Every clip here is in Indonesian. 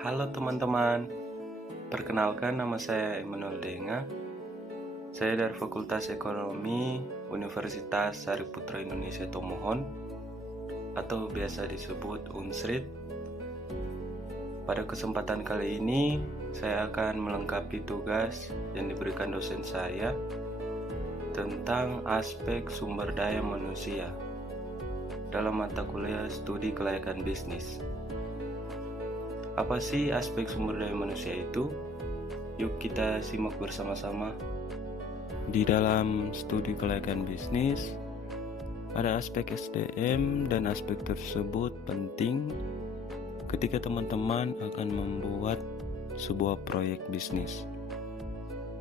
Halo teman-teman, perkenalkan nama saya Emmanuel Denga. Saya dari Fakultas Ekonomi Universitas Sariputra Indonesia Tomohon atau biasa disebut UNSRIT. Pada kesempatan kali ini, saya akan melengkapi tugas yang diberikan dosen saya tentang aspek sumber daya manusia dalam mata kuliah studi kelayakan bisnis. Apa sih aspek sumber daya manusia itu? Yuk kita simak bersama-sama. Di dalam studi kelayakan bisnis, ada aspek SDM dan aspek tersebut penting ketika teman-teman akan membuat sebuah proyek bisnis.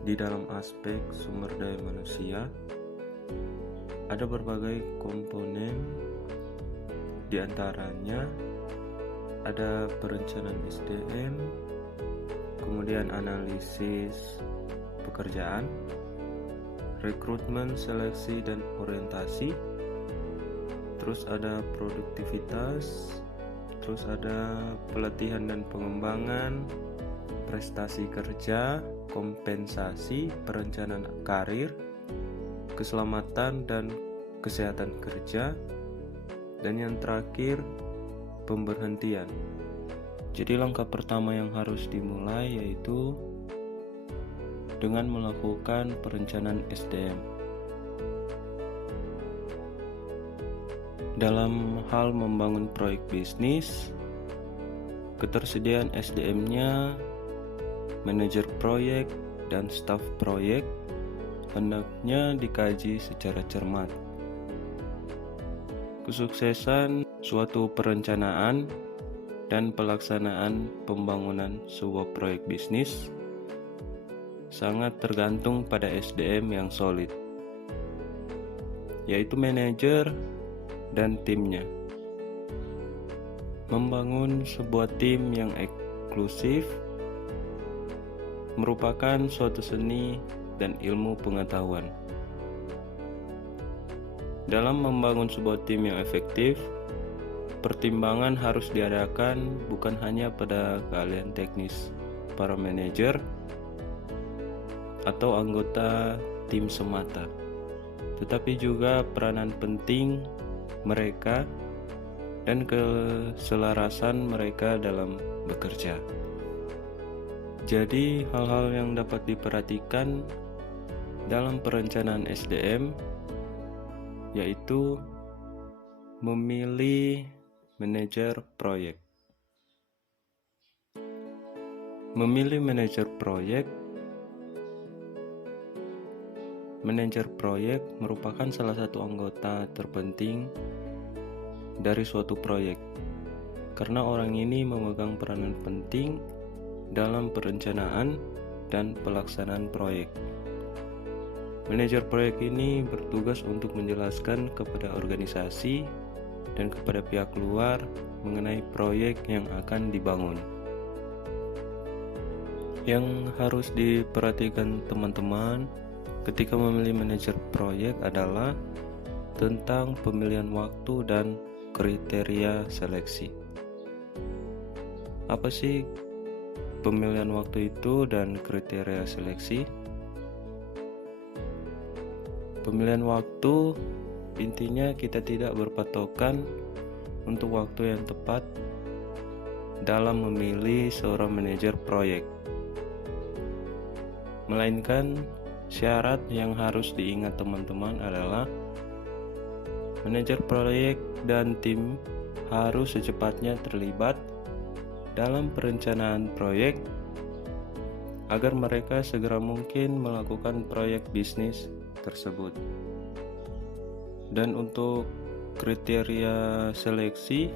Di dalam aspek sumber daya manusia, ada berbagai komponen, di antaranya ada perencanaan SDM, kemudian analisis pekerjaan, rekrutmen, seleksi, dan orientasi, terus ada produktivitas, terus ada pelatihan dan pengembangan, prestasi kerja, kompensasi, perencanaan karir, keselamatan dan kesehatan kerja, dan yang terakhir pemberhentian. Jadi langkah pertama yang harus dimulai yaitu dengan melakukan perencanaan SDM. Dalam hal membangun proyek bisnis, ketersediaan SDM-nya, manajer proyek, dan staf proyek hendaknya dikaji secara cermat. Kesuksesan suatu perencanaan dan pelaksanaan pembangunan sebuah proyek bisnis sangat tergantung pada SDM yang solid, yaitu manajer dan timnya. Membangun sebuah tim yang eksklusif merupakan suatu seni dan ilmu pengetahuan. Dalam membangun sebuah tim yang efektif, pertimbangan harus diadakan bukan hanya pada keahlian teknis para manajer atau anggota tim semata, tetapi juga peranan penting mereka dan keselarasan mereka dalam bekerja. Jadi, hal-hal yang dapat diperhatikan dalam perencanaan SDM yaitu memilih manajer proyek. Memilih manajer proyek merupakan salah satu anggota terpenting dari suatu proyek, karena orang ini memegang peranan penting dalam perencanaan dan pelaksanaan proyek. Manajer proyek ini bertugas untuk menjelaskan kepada organisasi dan kepada pihak luar mengenai proyek yang akan dibangun. Yang harus diperhatikan teman-teman ketika memilih manajer proyek adalah tentang pemilihan waktu dan kriteria seleksi. Apa sih pemilihan waktu itu dan kriteria seleksi? Pemilihan waktu intinya kita tidak berpatokan untuk waktu yang tepat dalam memilih seorang manajer proyek, melainkan syarat yang harus diingat teman-teman adalah manajer proyek dan tim harus secepatnya terlibat dalam perencanaan proyek agar mereka segera mungkin melakukan proyek bisnis tersebut. Dan untuk kriteria seleksi,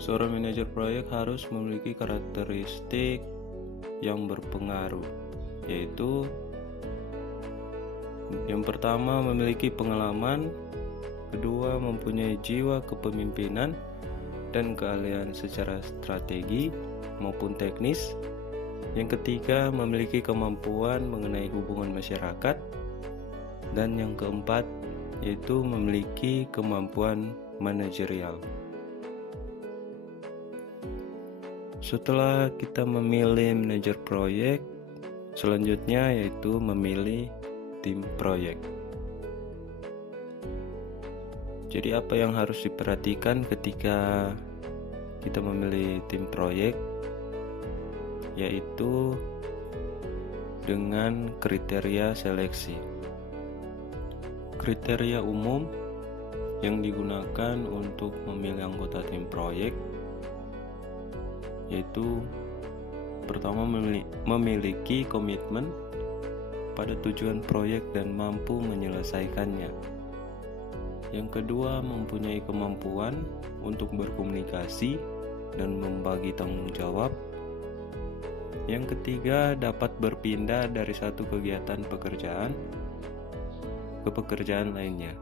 seorang manajer proyek harus memiliki karakteristik yang berpengaruh, yaitu yang pertama memiliki pengalaman, kedua mempunyai jiwa kepemimpinan dan keahlian secara strategi maupun teknis, yang ketiga memiliki kemampuan mengenai hubungan masyarakat, dan yang keempat yaitu memiliki kemampuan manajerial. Setelah kita memilih manajer proyek, selanjutnya yaitu memilih tim proyek. Jadi apa yang harus diperhatikan ketika kita memilih tim proyek, yaitu dengan kriteria seleksi. Kriteria umum yang digunakan untuk memilih anggota tim proyek yaitu pertama, memiliki komitmen pada tujuan proyek dan mampu menyelesaikannya. Yang kedua, mempunyai kemampuan untuk berkomunikasi dan membagi tanggung jawab. Yang ketiga, dapat berpindah dari satu kegiatan pekerjaan ke pekerjaan lainnya,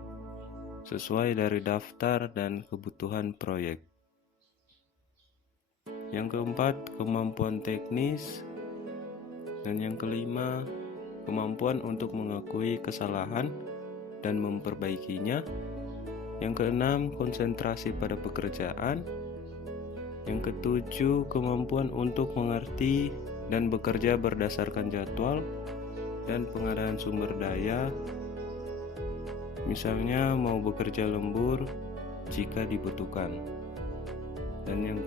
sesuai dari daftar dan kebutuhan proyek. Yang keempat, kemampuan teknis. Dan yang kelima, kemampuan untuk mengakui kesalahan dan memperbaikinya. Yang keenam, konsentrasi pada pekerjaan. Yang ketujuh, kemampuan untuk mengerti dan bekerja berdasarkan jadwal dan pengadaan sumber daya. Misalnya mau bekerja lembur jika dibutuhkan. Dan yang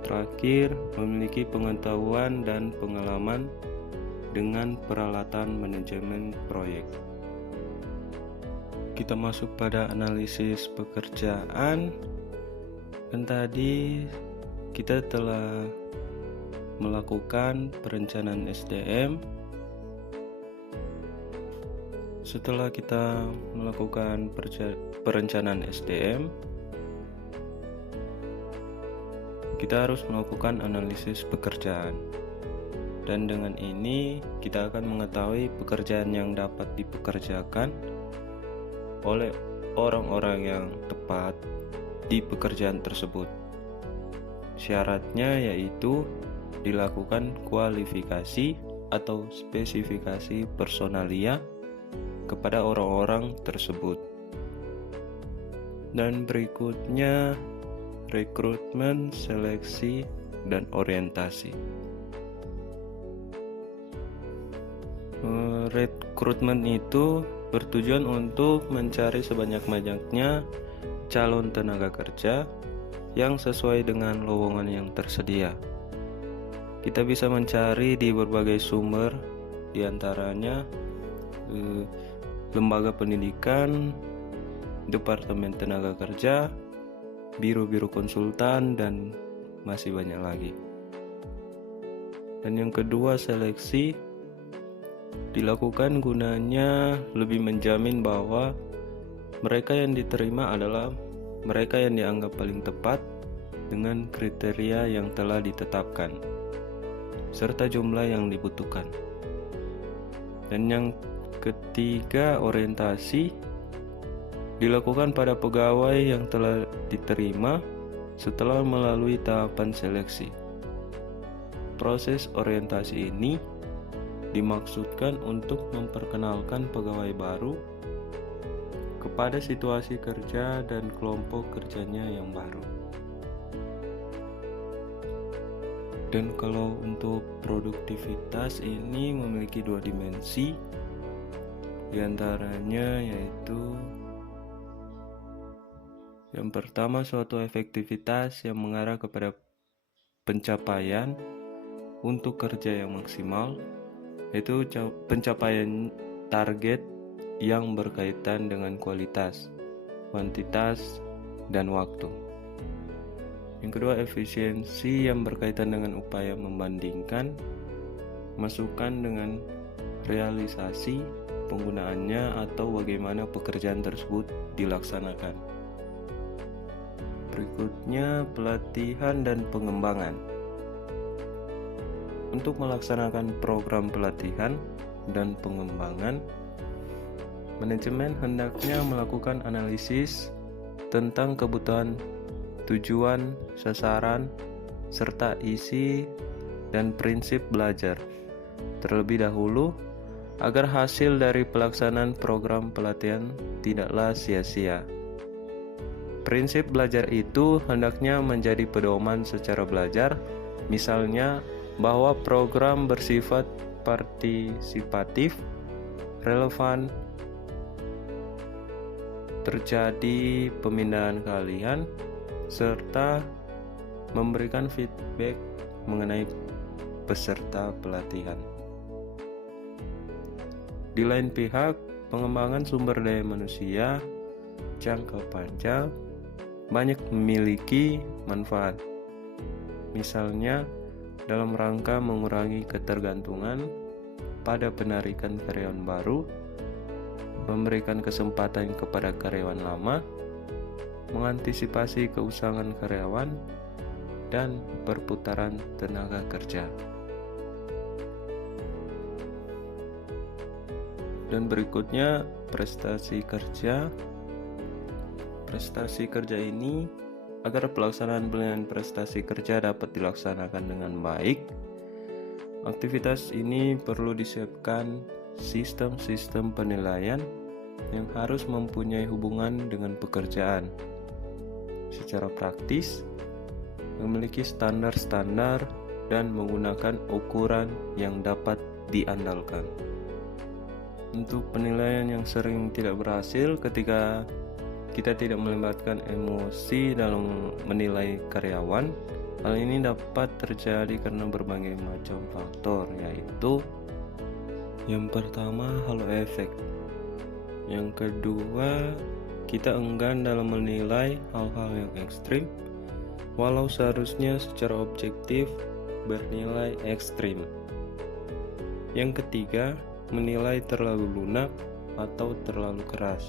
terakhir, memiliki pengetahuan dan pengalaman dengan peralatan manajemen proyek. Kita masuk pada analisis pekerjaan. Dan tadi kita telah melakukan perencanaan SDM. Setelah kita melakukan perencanaan SDM, kita harus melakukan analisis pekerjaan. Dan dengan ini kita akan mengetahui pekerjaan yang dapat dipekerjakan oleh orang-orang yang tepat di pekerjaan tersebut. Syaratnya yaitu dilakukan kualifikasi atau spesifikasi personalia kepada orang-orang tersebut. Dan berikutnya, rekrutmen, seleksi, dan orientasi. Rekrutmen itu bertujuan untuk mencari sebanyak-banyaknya calon tenaga kerja yang sesuai dengan lowongan yang tersedia. Kita bisa mencari di berbagai sumber, diantaranya lembaga pendidikan, departemen tenaga kerja, biro-biro konsultan, dan masih banyak lagi. Dan yang kedua, seleksi dilakukan gunanya lebih menjamin bahwa mereka yang diterima adalah mereka yang dianggap paling tepat dengan kriteria yang telah ditetapkan, serta jumlah yang dibutuhkan. Dan yang ketiga, orientasi dilakukan pada pegawai yang telah diterima setelah melalui tahapan seleksi. Proses orientasi ini dimaksudkan untuk memperkenalkan pegawai baru kepada situasi kerja dan kelompok kerjanya yang baru. Dan kalau untuk produktivitas ini memiliki dua dimensi, diantaranya yaitu yang pertama, suatu efektivitas yang mengarah kepada pencapaian untuk kerja yang maksimal, yaitu pencapaian target yang berkaitan dengan kualitas, kuantitas, dan waktu. Yang kedua, efisiensi yang berkaitan dengan upaya membandingkan masukan dengan realisasi penggunaannya atau bagaimana pekerjaan tersebut dilaksanakan. Berikutnya, pelatihan dan pengembangan. Untuk melaksanakan program pelatihan dan pengembangan, manajemen hendaknya melakukan analisis tentang kebutuhan, tujuan, sasaran, serta isi dan prinsip belajar terlebih dahulu agar hasil dari pelaksanaan program pelatihan tidaklah sia-sia. Prinsip belajar itu hendaknya menjadi pedoman secara belajar Misalnya bahwa program bersifat partisipatif, relevan, terjadi pemindahan kalian, serta memberikan feedback mengenai peserta pelatihan. Di lain pihak, pengembangan sumber daya manusia jangka panjang banyak memiliki manfaat. Misalnya, dalam rangka mengurangi ketergantungan pada penarikan karyawan baru, memberikan kesempatan kepada karyawan lama, mengantisipasi keusangan karyawan, dan perputaran tenaga kerja. Dan berikutnya, prestasi kerja. Prestasi kerja ini, agar pelaksanaan penilaian prestasi kerja dapat dilaksanakan dengan baik, aktivitas ini perlu disiapkan sistem-sistem penilaian yang harus mempunyai hubungan dengan pekerjaan. Secara praktis, memiliki standar-standar dan menggunakan ukuran yang dapat diandalkan. Untuk penilaian yang sering tidak berhasil ketika kita tidak melibatkan emosi dalam menilai karyawan, hal ini dapat terjadi karena berbagai macam faktor, yaitu yang pertama, halo efek. Yang kedua, kita enggan dalam menilai hal-hal yang ekstrim, walau seharusnya secara objektif bernilai ekstrim. Yang ketiga, menilai terlalu lunak atau terlalu keras.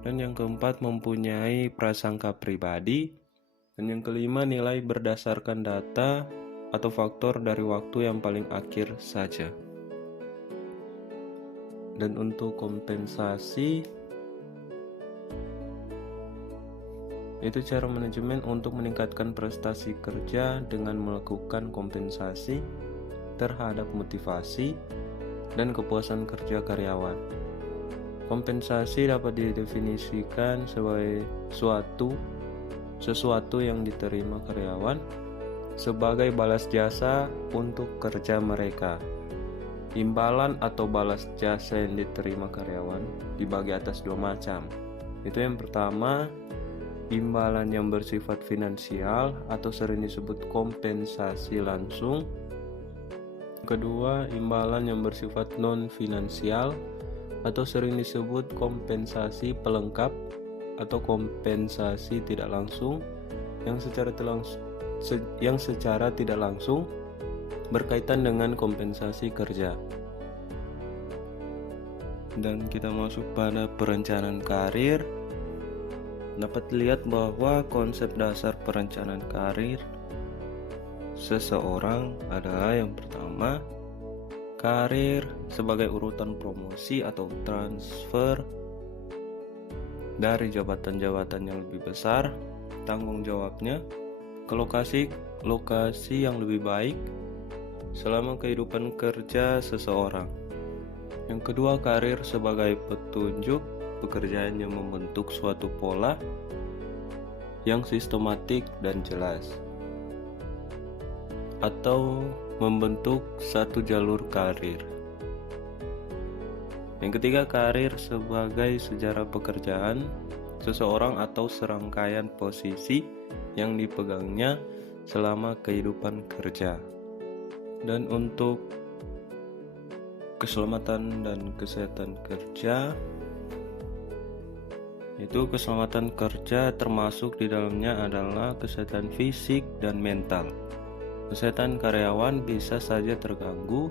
Dan yang keempat, mempunyai prasangka pribadi. Dan yang kelima, nilai berdasarkan data atau faktor dari waktu yang paling akhir saja. Dan untuk kompensasi, itu cara manajemen untuk meningkatkan prestasi kerja dengan melakukan kompensasi terhadap motivasi dan kepuasan kerja karyawan. Kompensasi dapat didefinisikan sebagai sesuatu yang diterima karyawan sebagai balas jasa untuk kerja mereka. Imbalan atau balas jasa yang diterima karyawan dibagi atas dua macam. Itu yang pertama, imbalan yang bersifat finansial atau sering disebut kompensasi langsung. Kedua, imbalan yang bersifat non-finansial atau sering disebut kompensasi pelengkap atau kompensasi tidak langsung yang secara tidak langsung berkaitan dengan kompensasi kerja. Dan kita masuk pada perencanaan karir. Dapat dilihat bahwa konsep dasar perencanaan karir seseorang adalah yang pertama, karir sebagai urutan promosi atau transfer dari jabatan-jabatan yang lebih besar, tanggung jawabnya ke lokasi yang lebih baik selama kehidupan kerja seseorang. Yang kedua, karir sebagai petunjuk pekerjaan yang membentuk suatu pola yang sistematik dan jelas, atau membentuk satu jalur karir. Yang ketiga, karir sebagai sejarah pekerjaan seseorang atau serangkaian posisi yang dipegangnya selama kehidupan kerja. Dan untuk keselamatan dan kesehatan kerja, itu keselamatan kerja termasuk di dalamnya adalah kesehatan fisik dan mental. Kesehatan karyawan bisa saja terganggu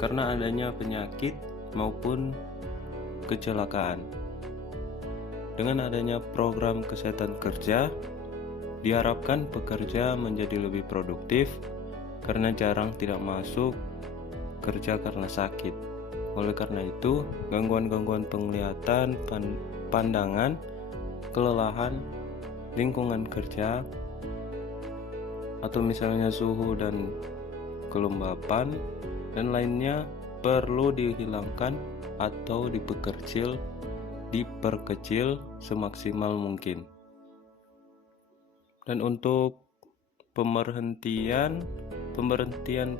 karena adanya penyakit maupun kecelakaan. Dengan adanya program kesehatan kerja, diharapkan pekerja menjadi lebih produktif karena jarang tidak masuk kerja karena sakit. Oleh karena itu, gangguan-gangguan penglihatan, pandangan, kelelahan, lingkungan kerja, atau misalnya suhu dan kelembapan dan lainnya perlu dihilangkan atau diperkecil semaksimal mungkin. Dan untuk pemberhentian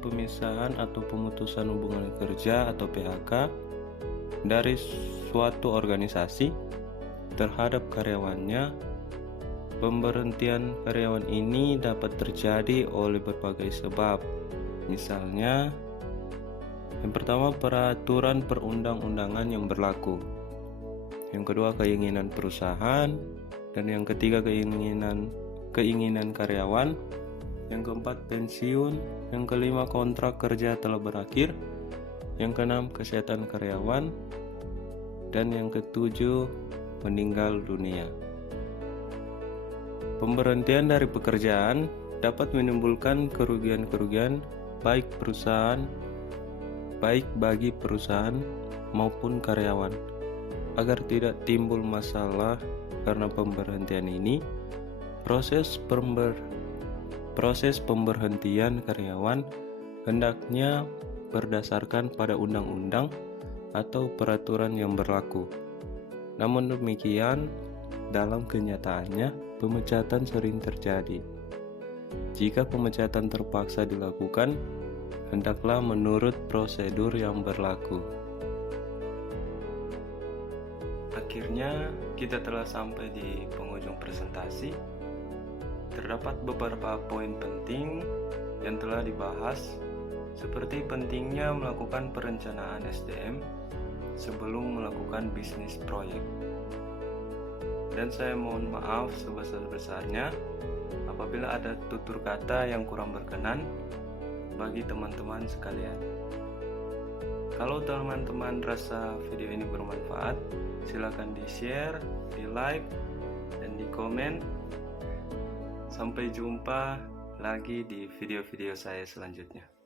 pemisahan atau pemutusan hubungan kerja atau PHK dari suatu organisasi terhadap karyawannya. Pemberhentian karyawan ini dapat terjadi oleh berbagai sebab. Misalnya, yang pertama, peraturan perundang-undangan yang berlaku. Yang kedua, keinginan perusahaan. Dan yang ketiga, keinginan karyawan. Yang keempat, pensiun. Yang kelima, kontrak kerja telah berakhir. Yang keenam, kesehatan karyawan. Dan yang ketujuh, meninggal dunia. Pemberhentian dari pekerjaan dapat menimbulkan kerugian-kerugian baik bagi perusahaan maupun karyawan. Agar tidak timbul masalah karena pemberhentian ini, proses pemberhentian karyawan hendaknya berdasarkan pada undang-undang atau peraturan yang berlaku. Namun demikian, dalam kenyataannya pemecatan sering terjadi. Jika pemecatan terpaksa dilakukan, hendaklah menurut prosedur yang berlaku. Akhirnya, kita telah sampai di penghujung presentasi. Terdapat beberapa poin penting yang telah dibahas, seperti pentingnya melakukan perencanaan SDM sebelum melakukan bisnis proyek. Dan saya mohon maaf sebesar-besarnya apabila ada tutur kata yang kurang berkenan bagi teman-teman sekalian. Kalau teman-teman rasa video ini bermanfaat, silakan di-share, di-like, dan di-komen. Sampai jumpa lagi di video-video saya selanjutnya.